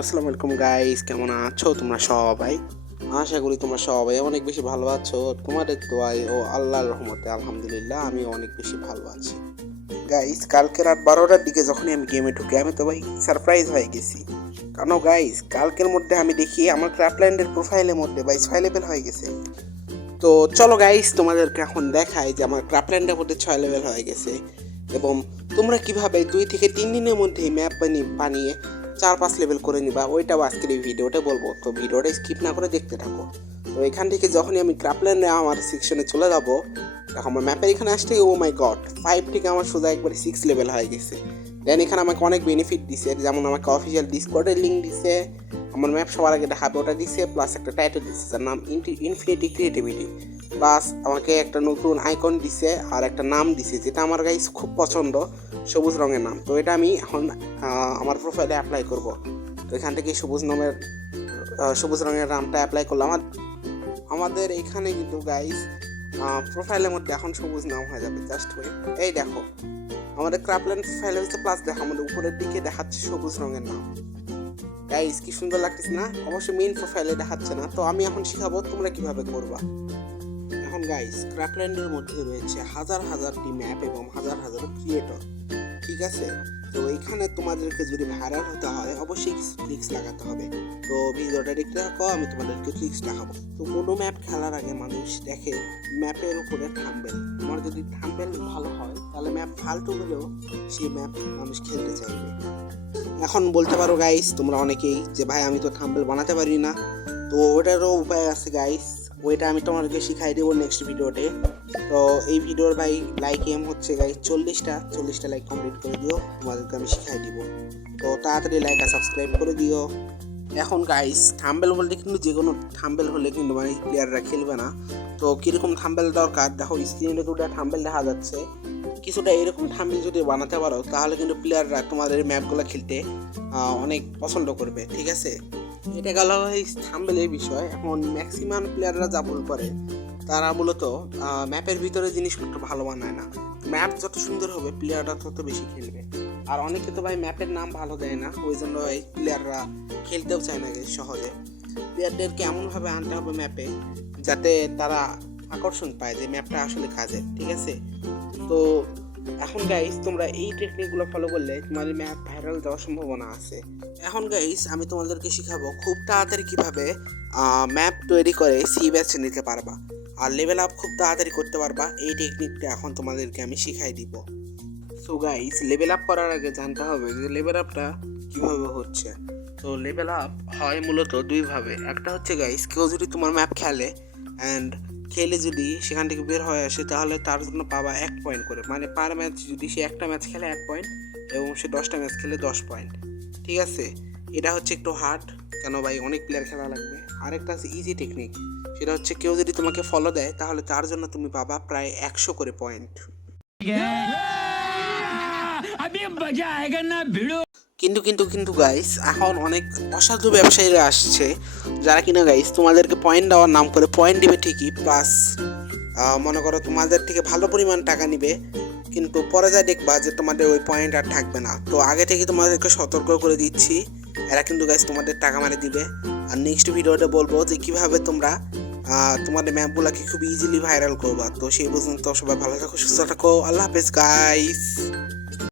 আসসালামু আলাইকুম গাইস, কেমন আছো তোমরা সবাই? আশা করি তোমরা সবাই অনেক বেশি ভালো আছো। তোমাদের দোয়ায় ও আল্লাহর রহমতে আলহামদুলিল্লাহ আমি অনেক বেশি ভালো আছি। গাইস, কালকে রাত 12টার দিকে যখনই আমি গেমে ঢুকি আমি তো ভাই সারপ্রাইজ হয়ে গেছি। কারণ গাইস, কালকের মধ্যে আমি দেখি আমার ক্র্যাপল্যান্ডের প্রোফাইলের মধ্যে ভাই 6 লেভেল হয়ে গেছে। তো চলো গাইস, তোমাদেরকে এখন দেখাই যে আমার ক্র্যাপল্যান্ডের মধ্যে 6 লেভেল হয়ে গেছে এবং তোমরা কিভাবে 2 থেকে 3 দিনের মধ্যেই ম্যাপ বানিয়ে 4-5 লেভেল করে নিবা, ওইটাও আজকের এই ভিডিওটা বলবো। তো ভিডিওটা স্কিপ না করে দেখতে থাকো। তো এখান থেকে যখনই আমি ক্র্যাপল্যান্ডে আমার সেকশনে চলে যাবো, দেখো আমার ম্যাপের এখানে আসতে ও মাই গড 5 থেকে আমার সোজা একবারে 6 লেভেল হয়ে গেছে। দেন এখানে আমাকে অনেক বেনিফিট দিছে, যেমন আমাকে অফিসিয়াল ডিসকর্ডের লিঙ্ক দিছে, আমার ম্যাপ সবার আগে দেখাবে ওটা দিছে, প্লাস একটা টাইটেল দিছে যার নাম ইনফিনিটি ক্রিয়েটিভিটি, প্লাস আমাকে একটা নতুন আইকন দিছে আর একটা নাম দিছে যেটা আমার গাইস খুব পছন্দ, সবুজ রঙের নাম। তো এটা আমি এখন আমার প্রোফাইলে অ্যাপ্লাই করব। তো এখান থেকে সবুজ রঙের নামটা অ্যাপ্লাই করলাম। আমাদের এখানে কিন্তু গাইস প্রোফাইলের মধ্যে এখন সবুজ নাম হয়ে যাবে। জাস্ট ওয়েট, এই দেখো আমাদের ক্র্যাপল্যান্ড প্রোফাইল হচ্ছে, প্লাস দেখো আমাদের উপরের দিকে দেখাচ্ছে সবুজ রঙের নাম। গাইস কি সুন্দর লাগতেছে না? অবশ্যই মেইন প্রোফাইলে দেখাচ্ছে না। তো আমি এখন শিখাবো তোমরা কিভাবে করবা। এখন গাইস, ক্র্যাপল্যান্ডের মধ্যে রয়েছে হাজার হাজারটি ম্যাপ এবং হাজার হাজার ক্রিয়েটর, ঠিক আছে? তো এইখানে তোমাদেরকে যদি ভাইরাল হতে হয় অবশ্যই কিছু ট্রিক্স লাগাতে হবে। তো ভিডিওটা দেখতে থাকো, আমি তোমাদেরকে ট্রিক্স দেখাবো। তো কোনো ম্যাপ খেলার আগে মানুষ দেখে ম্যাপের উপরে থাম্বনেল। তোমার যদি থাম্বনেল ভালো হয় তাহলে ম্যাপ ফালতু হলেও সেই ম্যাপ মানুষ খেলতে চাইবে। এখন বলতে পারো গাইস তোমরা অনেকেই যে ভাই আমি তো থাম্বনেল বানাতে পারি না। তো ওটারও উপায় আছে গাইস, ওইটা আমি তোমাদেরকে শিখাই দেবো নেক্সট ভিডিওতে। তো এই ভিডিওর ভাই লাইক এম হচ্ছে গাইস 40টা লাইক কমপ্লিট করে দিও, তোমাদেরকে আমি শিখাই দিব। তো তাড়াতাড়ি লাইক আর সাবস্ক্রাইব করে দিও। এখন গাইস থাম্বনেল বলতে কিন্তু যে কোনো থাম্বনেল হলে কিন্তু মানে প্লেয়াররা খেলবে না। তো কীরকম থাম্বনেল দরকার দেখো, স্ক্রিনে দুটো থাম্বনেল দেখা যাচ্ছে, কিছুটা এরকম থাম্বনেল যদি বানাতে পারো তাহলে কিন্তু প্লেয়াররা তোমাদের ম্যাপগুলো খেলতে অনেক পছন্দ করবে, ঠিক আছে? এটা গেল এই থাম্বনেলের বিষয়। এখন ম্যাক্সিমাম প্লেয়াররা যা ভুল করে তারা মূলত ম্যাপের ভিতরে জিনিসপত্র ভালো বানায় না। ম্যাপ যত সুন্দর হবে প্লেয়াররা তত বেশি খেলবে। আর অনেকে তো ভাই ম্যাপের নাম ভালো দেয় না, ওই জন্য এই প্লেয়াররা খেলতেও চায় না সহজে। প্লেয়ারদেরকে এমনভাবে আনতে হবে ম্যাপে যাতে তারা আকর্ষণ পায় যে ম্যাপটা আসলে কাজের, ঠিক আছে? তো এখন গাইস তোমরা এই টেকনিকগুলো ফলো করলে তোমার ম্যাপ ভাইরাল যাওয়ার সম্ভাবনা আছে। এখন গাইস আমি তোমাদেরকে শিখাবো খুব তাড়াতাড়ি কিভাবে ম্যাপ তৈরি করে সি ব্যাচ নিতে পারবা আর লেভেল আপ খুব তাড়াতাড়ি করতে পারবা। এই টেকনিকটা এখন তোমাদেরকে আমি শিখাই দিব। সো গাইস, লেভেল আপ করার আগে জানতে হবে যে লেভেল আপটা কীভাবে হচ্ছে। তো লেভেল আপ হয় মূলত দুইভাবে। একটা হচ্ছে গাইস, কেউ যদি তোমার ম্যাপ খেলে অ্যান্ড খেলে যদি সেখান থেকে বের হয়ে আসে তাহলে তার জন্য পাবা 1 পয়েন্ট করে, মানে পার ম্যাচ যদি সে একটা ম্যাচ খেলে 1 পয়েন্ট এবং সে 10টা ম্যাচ খেলে 10 পয়েন্ট, ঠিক আছে? এটা হচ্ছে একটু হার্ড, কেন ভাই অনেক প্লেয়ার খেলা লাগবে। আরেকটা আছে ইজি টেকনিক, সেটা হচ্ছে কেউ যদি তোমাকে ফলো দেয় তাহলে তার জন্য তুমি পাবা প্রায় 100 করে পয়েন্ট। কিন্তু কিন্তু কিন্তু গাইস এখন অনেক অসাধু ব্যবসায়ীরা আসছে যারা কিনা গাইস তোমাদেরকে পয়েন্ট দেওয়ার নাম করে পয়েন্ট দিবে ঠিকই, প্লাস মনে করো তোমাদের থেকে ভালো পরিমাণ টাকা নিবে, কিন্তু পরে যা দেখবা যে তোমাদের ওই পয়েন্ট আর থাকবে না। তো আগে থেকে তোমাদেরকে সতর্ক করে দিচ্ছি, এরা কিন্তু গাইস তোমাদের টাকা মারে দিবে। আর নেক্সট ভিডিওতে বলবো যে কীভাবে তোমরা তোমাদের ম্যাপগুলোকে খুব ইজিলি ভাইরাল করবা। তো সেই পর্যন্ত সবাই ভালো থাকো, সুস্থ থাকো, আল্লাহ হাফেজ গাইস।